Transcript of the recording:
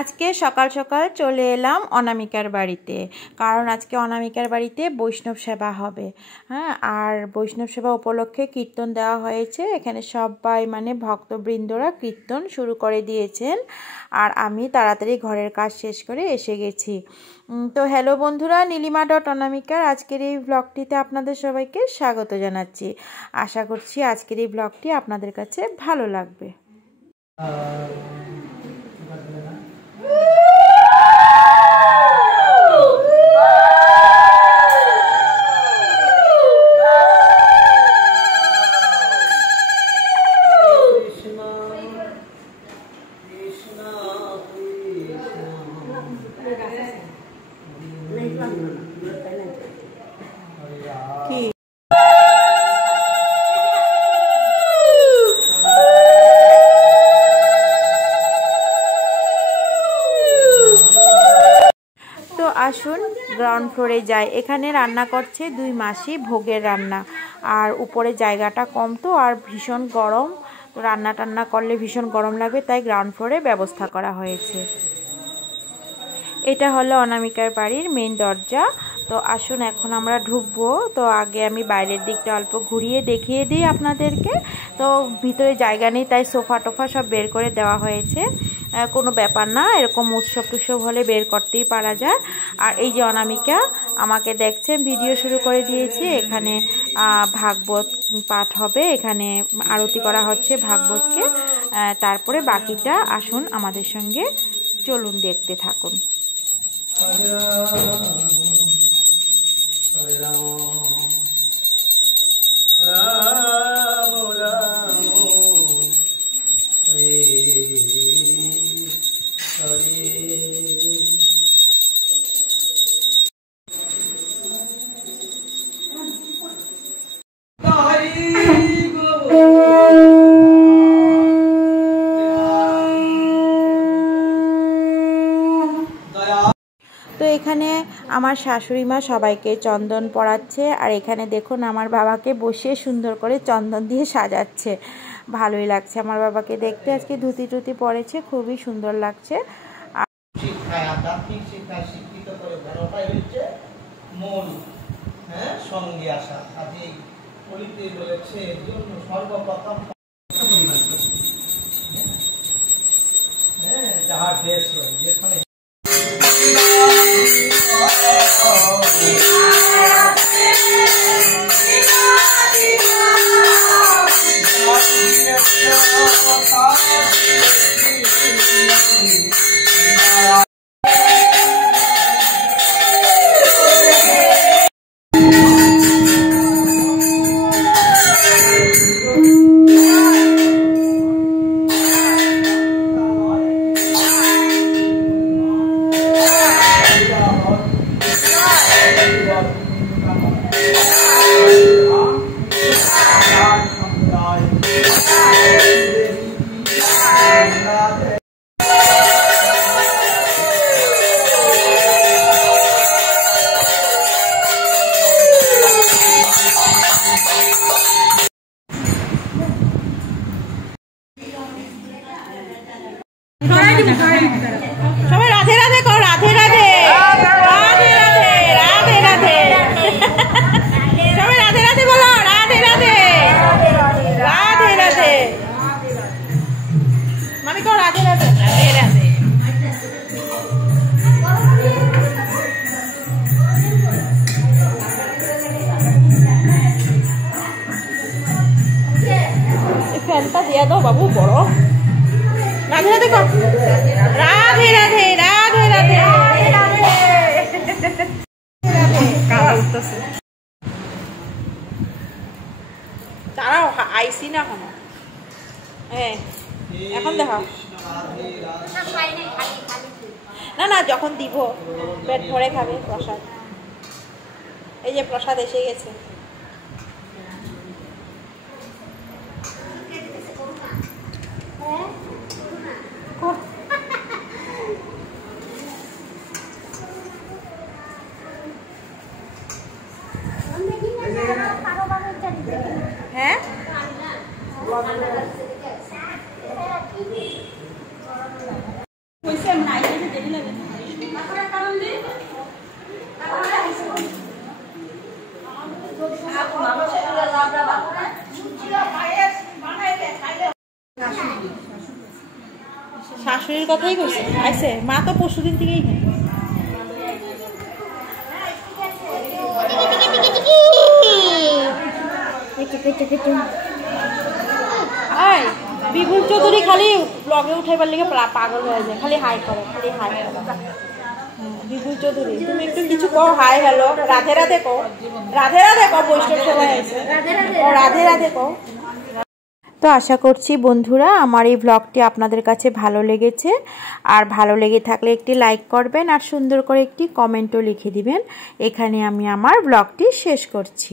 আজকে সকাল সকাল চলে এলাম অনামিকার বাড়িতে, কারণ আজকে অনামিকার বাড়িতে বৈষ্ণব সেবা হবে। হ্যাঁ, আর বৈষ্ণব সেবা উপলক্ষে কীর্তন দেওয়া হয়েছে। এখানে সবাই মানে ভক্তবৃন্দরা কীর্তন শুরু করে দিয়েছেন, আর আমি তাড়াতাড়ি ঘরের কাজ শেষ করে এসে গেছি। তো হ্যালো বন্ধুরা, নীলিমা ডট অনামিকার আজকের এই ব্লগটিতে আপনাদের সবাইকে স্বাগত জানাচ্ছি। আশা করছি আজকের এই ব্লগটি আপনাদের কাছে ভালো লাগবে। আসুন গ্রাউন্ড ফ্লোরে যাই। এখানে রান্না করছে দুই মাসি ভোগের রান্না, আর উপরে জায়গাটা কম তো আর ভীষণ গরম, তো রান্না টান্না করলে ভীষণ গরম লাগবে, তাই গ্রাউন্ড ফ্লোরে ব্যবস্থা করা হয়েছে। এটা হলো অনামিকার বাড়ির মেন দরজা। তো আসুন এখন আমরা ঢুকবো। তো আগে আমি বাইরের দিকটা অল্প ঘুরিয়ে দেখিয়ে দিই আপনাদেরকে। তো ভিতরে জায়গা নেই, তাই সোফা টোফা সব বের করে দেওয়া হয়েছে। কোনো ব্যাপার না, এরকম উৎসব টুৎসব হলে বের করতেই পারা যায়। আর এই যে অনামিকা আমাকে দেখছেন, ভিডিও শুরু করে দিয়েছি। এখানে ভাগবত পাঠ হবে, এখানে আরতি করা হচ্ছে ভাগবতকে। তারপরে বাকিটা আসুন আমাদের সঙ্গে চলুন, দেখতে থাকুন। হরে রাম রাম রাম হরে হরে। তো এখানে আমার শাশুড়ি মা সবাইকে চন্দন পরাচ্ছে, আর এখানে দেখুন আমার বাবাকে বসিয়ে সুন্দর করে চন্দন দিয়ে সাজাচ্ছে। ভালোই লাগছে আমার বাবাকে দেখতে। আজকে ধুতি টুতি পরেছে, খুবই সুন্দর লাগছে। শিক্ষায় আধ্যাত্মিক শিক্ষায় শিক্ষিত করে বড়টাই হচ্ছে মূল। হ্যাঁ, সঙ্গে আসা আজকে পলিতে বলেছে এর জন্য সর্বপ্রথম হ্যাঁ যাহার দেশ হয়, দেশ মানে সবাই রাধে রাধে কর, রাধে রাধে রাধে রাধে রাধে রাধে, সবাই রাধে রাধে বলো, রাধে রাধে রাধে রাধে। মামি কর রাধে রাধে রাধে রাধে। ফ্যানটা দিয়ে দাও বাবু, বড়। রাধে রাধে কর, রাধে রাধে রাধে রাধে রাধে। তারাও আইসি না এখন। হ্যাঁ এখন দেখো না না, যখন দিব পেট ভরে খাবে প্রসাদ। এই যে প্রসাদ এসে গেছে। হ্যাঁ হয়েছে শাশুড়ির কথাই কইছে আইছে মা তো পরশুদিন থেকেই নেই আয় বিপুল চৌধুরী খালি ব্লগে উঠাইবার লিগে পাগল হয়ে যায় খালি হাই করে বিপুল চৌধুরী তুমি একটু কিছু কও হাই হ্যালো রাধে রাধে কও বৈষ্ণব সবাই আছে রাধে রাধে কও। তো আশা করছি বন্ধুরা আমার এই ব্লগটি আপনাদের কাছে ভালো লেগেছে আর ভালো লেগে থাকলে একটি লাইক করবেন আর সুন্দর করে একটি কমেন্টও লিখে দিবেন। এখানে আমি আমার ব্লগটি শেষ করছি।